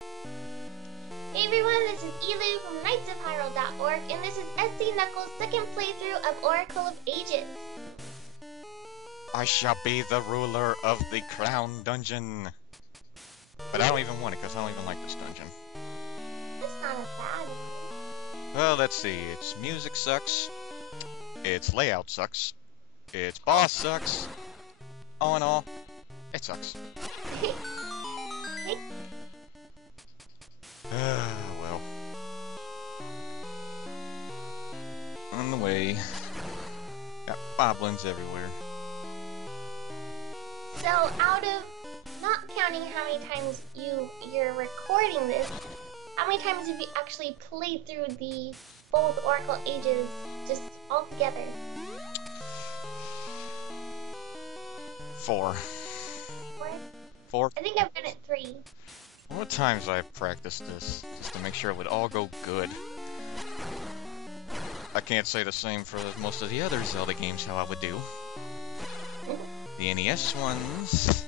Hey everyone, this is Elu from knightsofhyrule.org, and this is SD Knuckles' second playthrough of Oracle of Ages. I shall be the ruler of the Crown Dungeon. But I don't even want it, because I don't even like this dungeon. That's not a bad one. Well, let's see. Its music sucks. Its layout sucks. Its boss sucks. All in all, it sucks. Well. On the way. Got boblins everywhere. So, out of not counting how many times you're recording this, how many times have you actually played through the both Oracle Ages just all together? 4. Four? 4. I think I've done it 3. What times I've practiced this, just to make sure it would all go good. I can't say the same for most of the other Zelda games how I would do. The NES ones...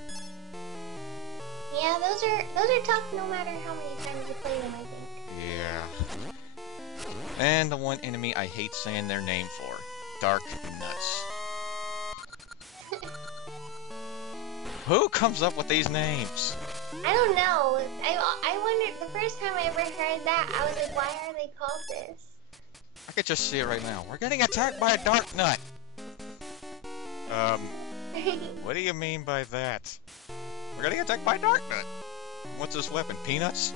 Yeah, those are tough no matter how many times you play them, I think. Yeah. And the one enemy I hate saying their name for. Dark Nuts. Who comes up with these names? I don't know. I wondered, the first time I ever heard that, I was like, why are they called this? I could just see it right now. We're getting attacked by a Dark Nut. What do you mean by that? We're getting attacked by a Dark Nut. What's this weapon? Peanuts?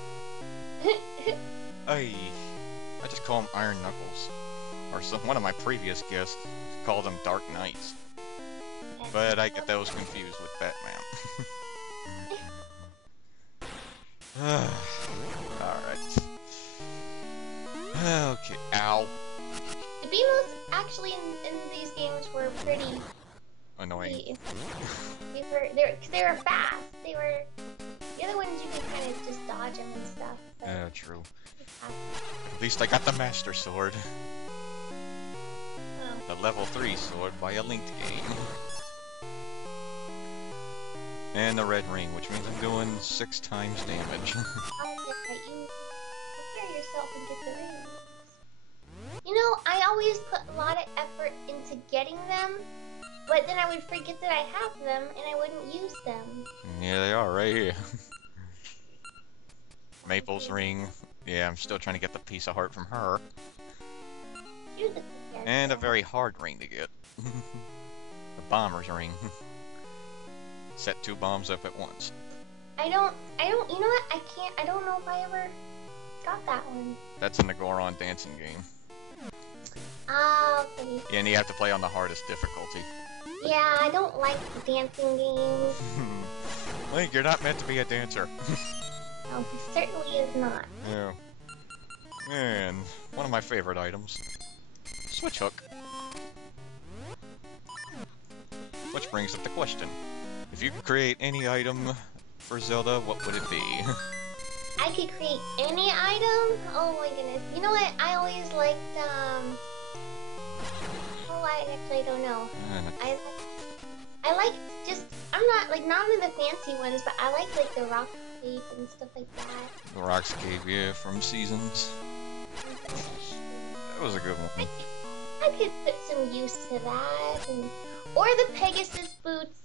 I just call them Iron Knuckles. Or one of my previous guests called them Dark Knights. But I get those confused with Batman. Alright. Okay. Ow. The Beamos actually in these games were pretty Annoying. They were fast. They were the other ones you could kind of just dodge them and stuff. Yeah, true. At least I got the Master Sword. The level 3 sword by a linked game. And the red ring, which means I'm doing 6 times damage. You prepare yourself and get the rings. You know, I always put a lot of effort into getting them, but then I would forget that I have them and I wouldn't use them. Yeah, they are right here. Maple's ring. Yeah, I'm still trying to get the piece of heart from her. And a very hard ring to get. The bomber's ring. Set 2 bombs up at once. I don't, you know what, I don't know if I ever got that one. That's in the Goron dancing game. Ah, okay. Yeah, and you have to play on the hardest difficulty. Yeah, I don't like dancing games. Link, you're not meant to be a dancer. No, he certainly is not. Yeah. And one of my favorite items. Switch hook. Which brings up the question. If you could create any item for Zelda, what would it be? I could create any item? Oh my goodness. You know what? I always liked, oh, I actually don't know. I like just, I'm not, like, not in the fancy ones, but I like the rock cave and stuff like that. The Rocks Cave, yeah, from Seasons. That was a good one. I could put some use to that, and, or the Pegasus boots.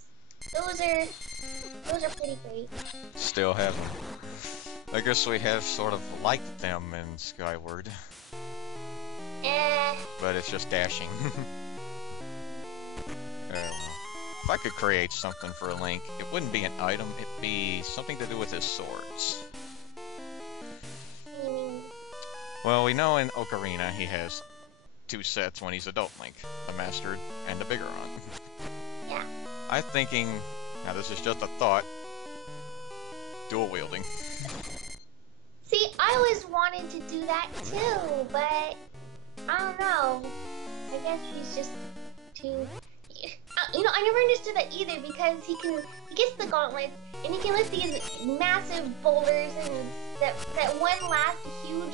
Those are pretty great. Still have them. I guess we have sort of liked them in Skyward. But it's just dashing. If I could create something for Link, it wouldn't be an item, it'd be something to do with his swords. Well, we know in Ocarina he has 2 sets when he's adult Link, the Mastered and the Bigoron. Yeah. I'm thinking, now this is just a thought, dual wielding. See, I always wanted to do that too, but I don't know. I guess he's just too... You know, I never understood that either, because he gets the gauntlets and he can lift these massive boulders, and that one last huge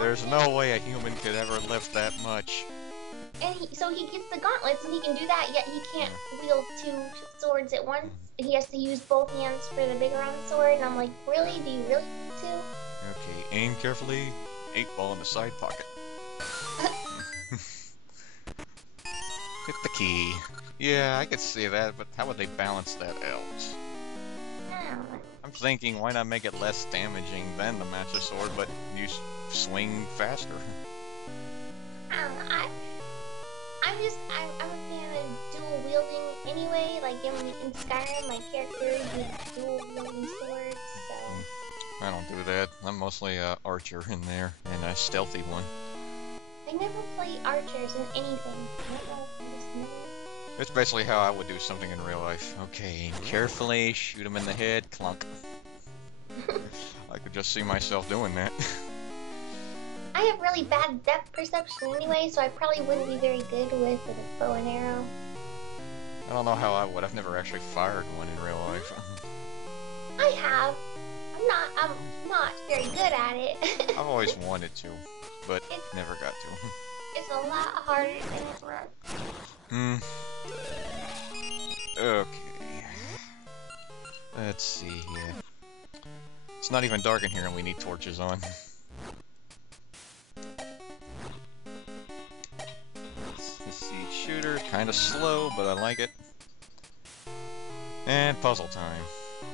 There's no way a human could ever lift that much. And so he gets the gauntlets and he can do that, yet he can't wield 2 swords at once. He has to use both hands for the Bigoron sword, and I'm like, really? Do you really need Aim carefully. 8-ball in the side pocket. Hit the key. Yeah, I could see that, but how would they balance that out? I'm thinking, why not make it less damaging than the Master Sword, but you swing faster? I don't know. I'm a fan of dual wielding anyway. Like in Skyrim, my character uses dual wielding swords, so. I don't do that. I'm mostly a archer in there, and a stealthy one. I never play archers in anything. I don't know if I'm just never. It's basically how I would do something in real life. Okay, carefully shoot him in the head, clunk. I could just see myself doing that. I have really bad depth perception anyway, so I probably wouldn't be very good with a bow and arrow. I don't know how I would. I've never actually fired one in real life. I have. I'm not very good at it. I've always wanted to, but never got to. It's a lot harder than it looks. Okay. Let's see here. It's not even dark in here and we need torches on. Let's see, shooter, kinda slow, but I like it. And puzzle time.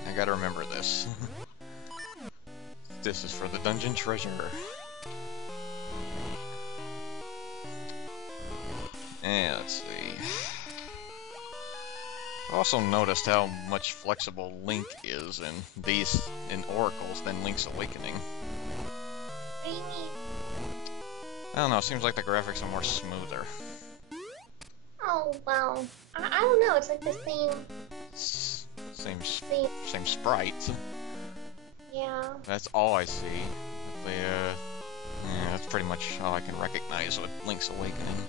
I gotta remember this. This is for the dungeon treasure. And let's see. I also noticed how much flexible Link is in Oracles than Link's Awakening. What do you mean? I don't know, it seems like the graphics are more smoother. Oh, well, I don't know, it's like the Same sprites. Yeah. That's all I see. Yeah, that's pretty much all I can recognize with Link's Awakening.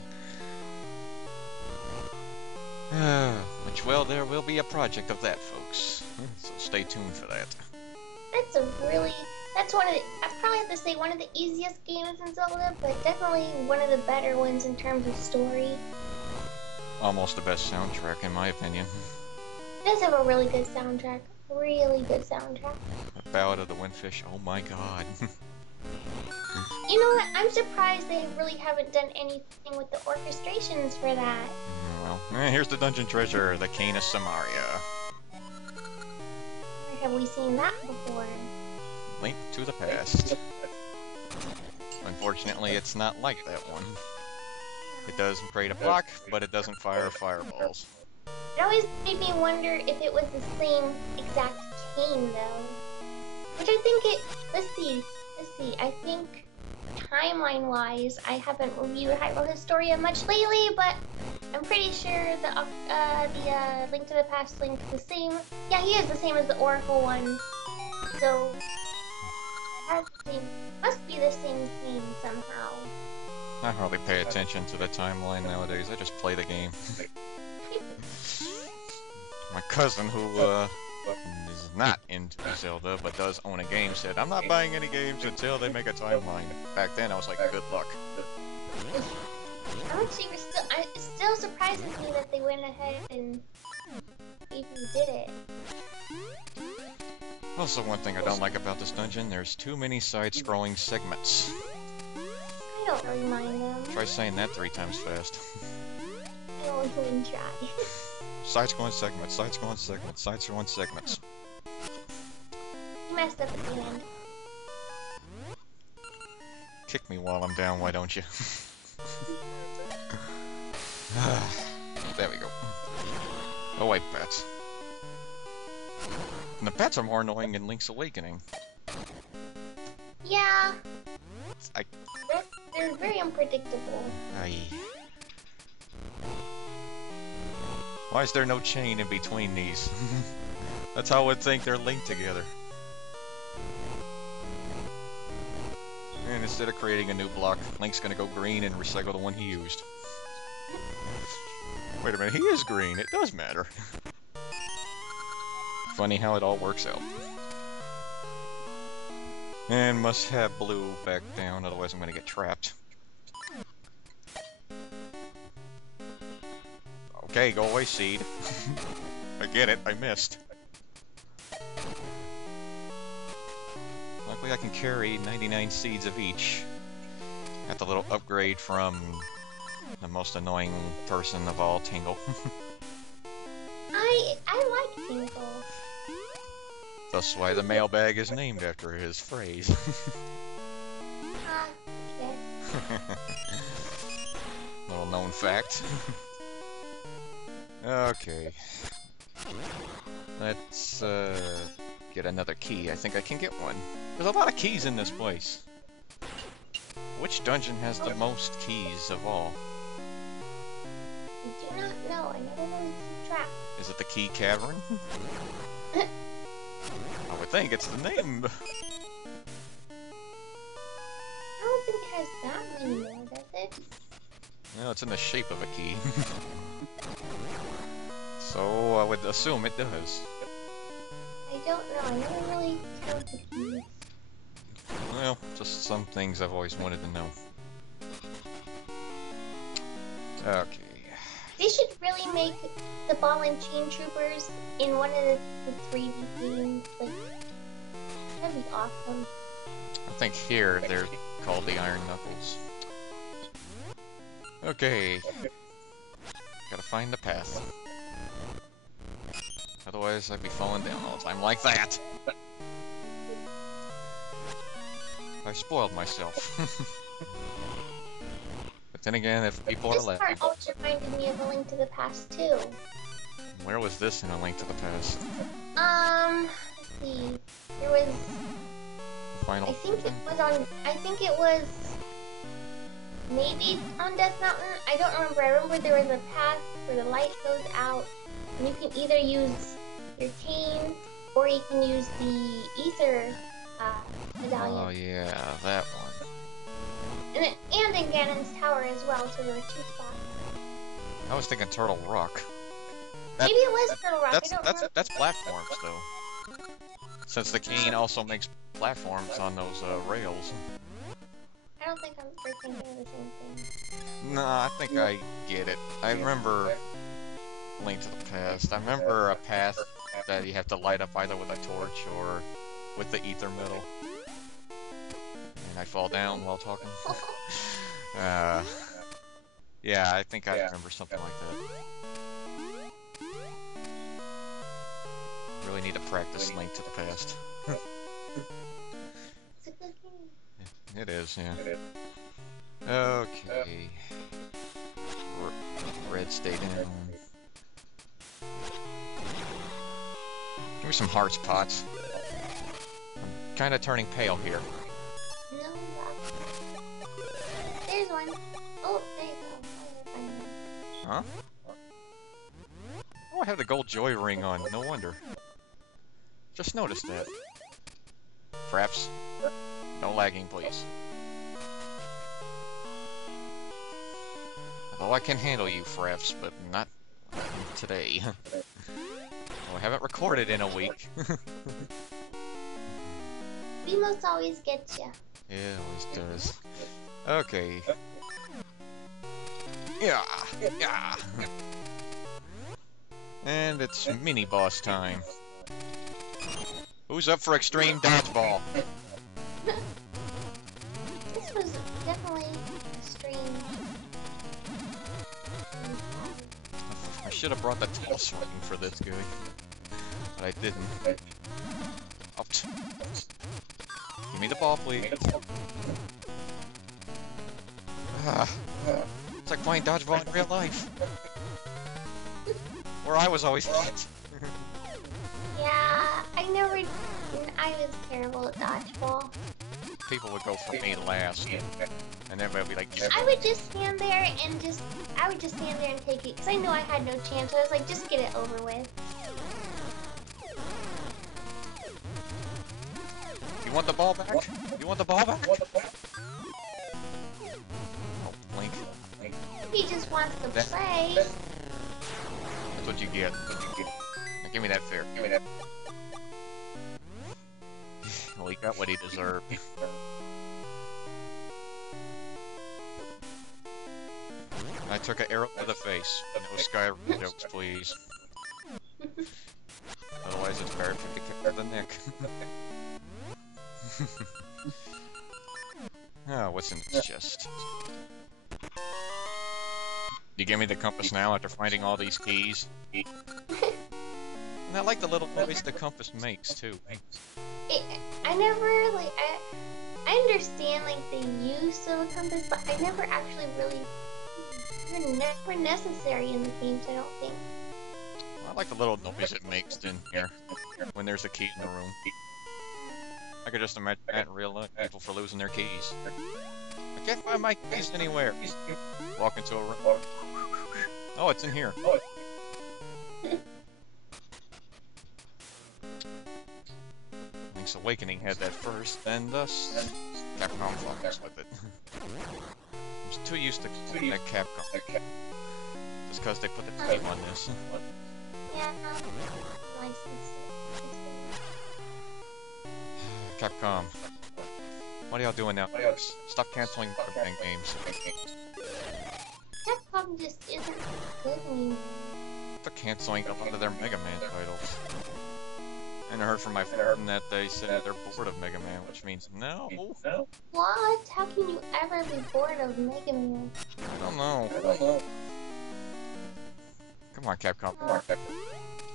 Which, well, there will be a project of that, folks. So stay tuned for that. That's one of the, I probably have to say one of the easiest games in Zelda, but definitely one of the better ones in terms of story. Almost the best soundtrack, in my opinion. It does have a really good soundtrack. Really good soundtrack. The Ballad of the Windfish, oh my god. You know what? I'm surprised they really haven't done anything with the orchestrations for that. Well, here's the dungeon treasure, the Cane of Samaria. Where have we seen that before? Link to the past. Unfortunately, it's not like that one. It does create a block, but it doesn't fire fireballs. It always made me wonder if it was the same exact cane, though. Which I think it... Let's see. I think timeline-wise, I haven't reviewed Hyrule Historia much lately, but I'm pretty sure the Link to the Past Link is the same. Yeah, he is the same as the Oracle one. So, must be the same game somehow. I hardly pay attention to the timeline nowadays. I just play the game. My cousin, who is not into Zelda but does own a game, said, "I'm not buying any games until they make a timeline." Back then, I was like, "Good luck." It still surprises me that they went ahead and even did it. Also, one thing I don't like about this dungeon, there's too many side-scrolling segments. I don't really mind them. Try saying that 3 times fast. I won't even try. Side-scrolling segments, side-scrolling segments, side-scrolling segments. You messed up at the end. Kick me while I'm down, why don't you? There we go. Oh wait, bats. And the bats are more annoying in Link's Awakening. Yeah. They're very unpredictable. Aye. Why is there no chain in between these? That's how I would think they're linked together. And instead of creating a new block, Link's gonna go green and recycle the one he used. Wait a minute, he is green. It does matter. Funny how it all works out. And must have blue back down, otherwise I'm gonna get trapped. Okay, go away, Seed. I get it, I missed. Luckily Hopefully I can carry 99 seeds of each. Got the little upgrade from the most annoying person of all, Tingle. I like Tingle. That's why the mailbag is named after his phrase. Yes. Little known fact. Okay. Let's get another key. I think I can get one. There's a lot of keys in this place. Which dungeon has the most keys of all? I do not know. I never know this trap. Is it the Key Cavern? I would think it's the name. I don't think it has that many more, does it? No, it's in the shape of a key. So I would assume it does. I don't know. I never really count the keys. Well, just some things I've always wanted to know. Okay. They should really make the ball and chain troopers in one of the 3D games. Like, that'd be awesome. I think here they're called the Iron Knuckles. Okay. Gotta find the path. Otherwise I'd be falling down all the time like that. I spoiled myself. But then again, if people are This laughing... part also reminded me of A Link to the Past, too. Where was this in A Link to the Past? Let's see. There was... The final... I think it was maybe on Death Mountain. I don't remember. I remember there was a path where the light goes out, and you can either use your cane, or you can use the ether medallion. Oh yeah, that one. And in Ganon's Tower as well, so there were 2 spots. I was thinking Turtle Rock. Maybe it was Turtle Rock, I don't remember. That's platforms, though. Since the cane also makes platforms on those rails. I don't think we're thinking of the same thing. No, I think I get it. I remember Link to the Past. I remember a path that you have to light up either with a torch or with the ether metal. And I fall down while talking. Yeah, I think I remember something like that. Really need to practice Link to the Past. It's a good game. It is, yeah. Okay. Red stayed in. Give me some hearts, Pots. I'm kind of turning pale here. No, there's one. Oh, there you go. Huh? Oh, I have the gold joy ring on. No wonder. Just noticed that. Fraps, no lagging, please. Although I can handle you, Fraps, but not today. Well, I haven't recorded in a week. Beamos always gets ya. Yeah, always does. Okay. Yeah, yeah. And it's mini boss time. Who's up for extreme dodgeball? This was definitely extreme. I should have brought the toss ring for this guy, but I didn't. Oh, give me the ball, please. It's like playing dodgeball in real life, where I was always hit. Yeah, I was terrible at dodgeball. People would go for me last, and everybody would be like, I would just stand there and take it, because I knew I had no chance. I was like, just get it over with. You want the ball back? You want the ball back? Oh, Link. He just wants to play. That's what you get. Now give me that fair. Give me that. Well, he got what he deserved. I took an arrow to the face. No Skyrim jokes, please. Otherwise, it's better to kick her the neck. Oh, what's in this chest? You give me the compass now after finding all these keys? And I like the little noise the compass makes, too. I never, like, I understand, like, the use of a compass, but I never actually really, never necessary in the games, I don't think. I like the little noise it makes in here when there's a key in the room. I could just imagine that in real life, people for losing their keys. I can't find my keys anywhere. Walk into a room. Oh, it's in here. Link's Awakening had that first, then thus Capcom fucks with it. I'm just too used to that Capcom. Just because they put the team on this. Yeah, license. Capcom. What are y'all doing now? Stop canceling Mega Man games. Capcom just isn't good anymore. They're canceling a lot of their Mega Man titles. And I heard from my friend that they said they're bored of Mega Man, which means no. What? How can you ever be bored of Mega Man? I don't know. Come on, Capcom.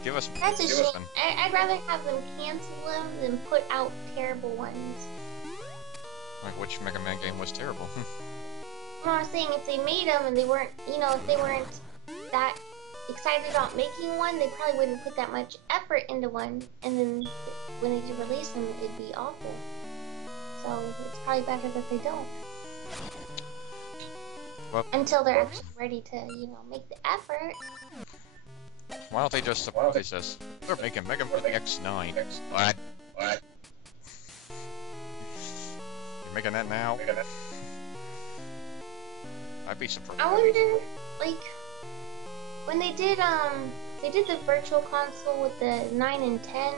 Give us. That's a shame. I'd rather have them cancel them than put out terrible ones. Like which Mega Man game was terrible? I was saying if they made them and they weren't, if they weren't that excited about making one, they probably wouldn't put that much effort into one. And then when they do release them, it'd be awful. So it's probably better that they don't. Well, until they're actually ready to, make the effort. Why don't they just surprise us? They're making Mega Man X9. What? You're making that now? I'd be surprised. I wonder, like, when they did the virtual console with the 9 and 10, I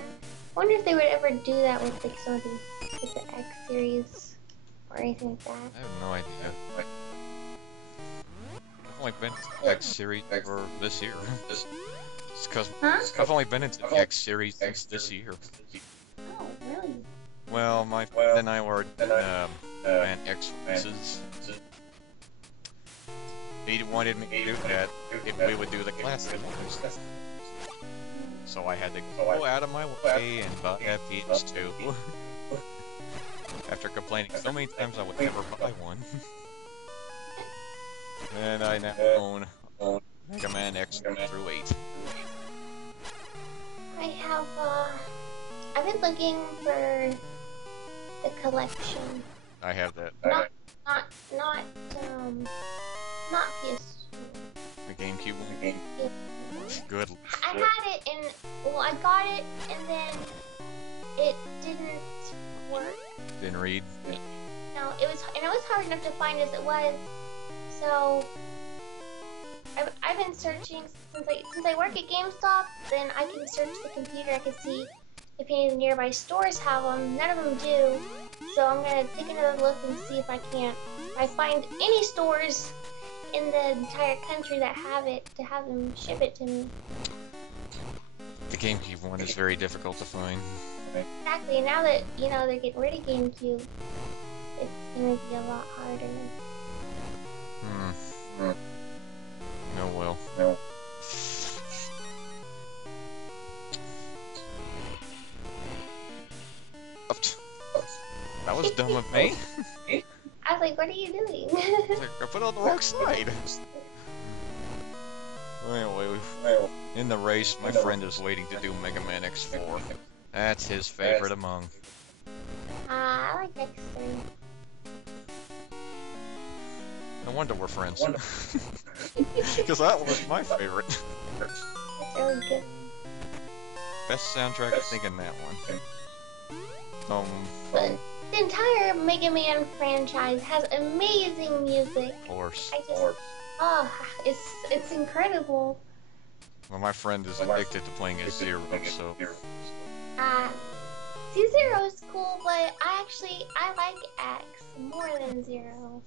wonder if they would ever do that with, like, some of with the X series or anything like that. I have no idea. I've only been to the X series for this year. It's because I've only been into the X series since this year. Oh, really? Well, my friend and I were Man X releases. He wanted me to do that if we would do the classic ones. So I had to go out of my way and buy a PS2. After complaining so many times I would never buy one. And I now own Mega Man X through 8. I've been looking for the collection. I have that. Not PS2. The GameCube one? Yeah. Good. I had it I got it and then it didn't work. Didn't read? No, it was hard enough to find as it was. So I've been searching since I work at GameStop. Then I can search the computer. I can see if any of the nearby stores have them. None of them do. So I'm gonna take another look and see if I find any stores in the entire country that have it to have them ship it to me. The GameCube one is very difficult to find. Exactly. Now that they're getting rid of GameCube, it's gonna be a lot harder. No, well. That was dumb of me. I was like, what are you doing? I put it on the wrong side. Anyway, in the race, my friend is waiting to do Mega Man X4. That's his favorite among. I like X3. No wonder we're friends. Because that was my favorite. It's really good. Best soundtrack, I think, in that one. The entire Mega Man franchise has amazing music. Of course. It's incredible. Well, my friend is addicted to playing as Zero, so... See, Zero's cool, but I like X more than Zero.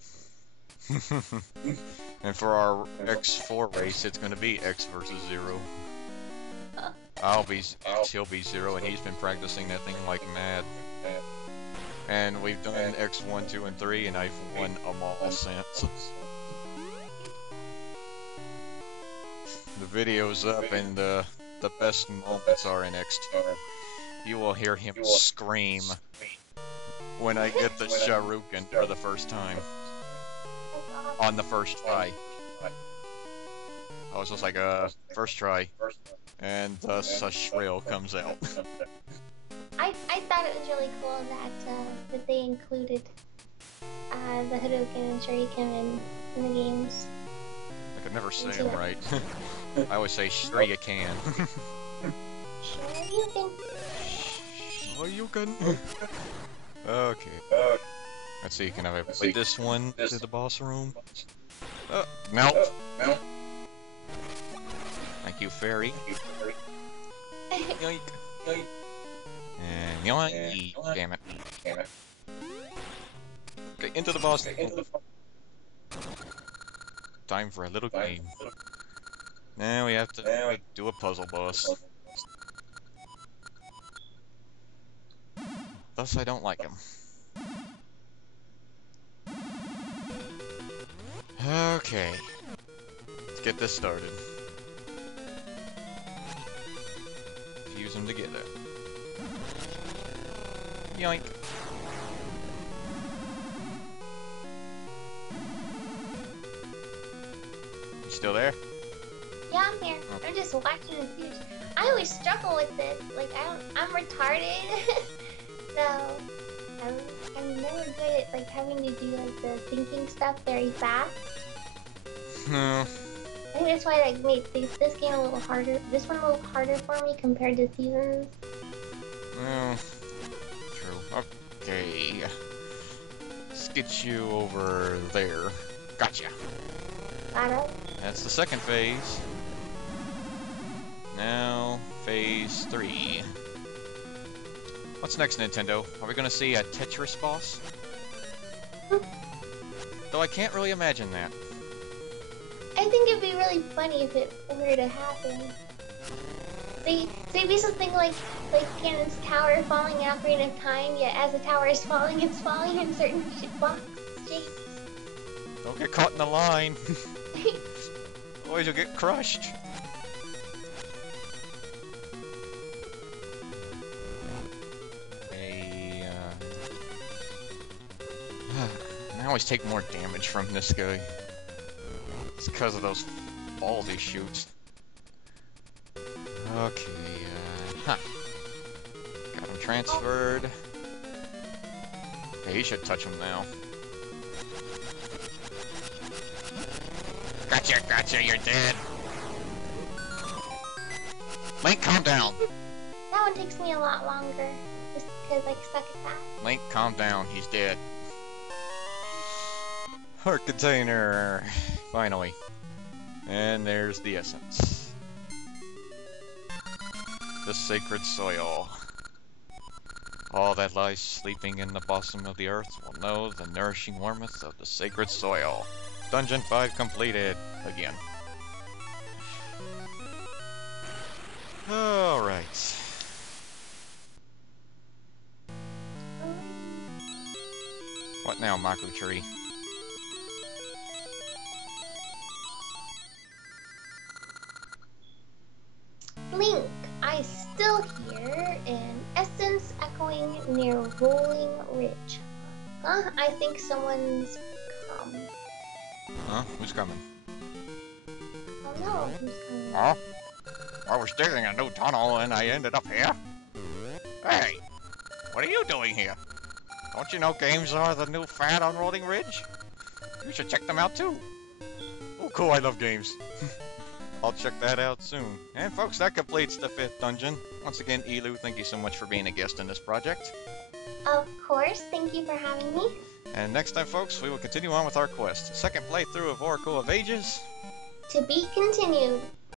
And for our X4 race, it's gonna be X versus Zero. He'll be Zero, and he's been practicing that thing like mad. And we've done X1, 2, and 3, and I've won them all since. The video's up, and the best moments are in X2. You will hear him scream when I get the Sharukan for the first time. On the first try. I was just like, first try. And thus a shrill comes out. I thought it was really cool that they included the Hadouken and Shuriken in the games. I could never say them right. I always say Shuriken. Shuriken. Okay. Let's see, can I play this one to the boss room? No. Thank you, fairy. Yoink. And yoink. Damn it. Okay, into the boss. Time for a little game. Now we have to do a puzzle boss. Thus I don't like him. Okay. Let's get this started. Fuse them together. Yoink. You still there? Yeah, I'm here. Oh. I'm just watching the fuse. I always struggle with this. Like, I'm retarded. So, I'm never good at, like, having to do, like, the thinking stuff very fast. No. I think that's why, like, made this game a little harder. This one a little harder for me compared to Seasons. Well, true. Okay. Let's get you over there. Gotcha. Got it. That's the second phase. Now, phase 3. What's next, Nintendo? Are we gonna see a Tetris boss? Though I can't really imagine that. I think it'd be really funny if it were to happen. So it'd be something like Ganon's tower falling out Ocarina of Time, yet as the tower is falling, it's falling in certain box shapes. Don't get caught in the line. Otherwise you'll get crushed. I always take more damage from this guy. It's because of those balls he shoots. Okay, got him transferred. Okay, he should touch him now. Gotcha, you're dead. Link, calm down. That one takes me a lot longer, just because I suck at that. Link, calm down, he's dead. Heart container, finally. And there's the essence. The sacred soil. All that lies sleeping in the bosom of the earth will know the nourishing warmth of the sacred soil. Dungeon 5 completed again. Alright. What now, Maku Tree? Link, I still hear an essence echoing near Rolling Ridge. I think someone's come. Huh? Who's coming? Oh no, who's coming? Huh? I was digging a new tunnel and I ended up here. Hey! What are you doing here? Don't you know games are the new fad on Rolling Ridge? You should check them out too. Oh cool, I love games. I'll check that out soon. And folks, that completes the 5th dungeon. Once again, Elu, thank you so much for being a guest in this project. Of course, thank you for having me. And next time, folks, we will continue on with our quest. Second playthrough of Oracle of Ages. To be continued.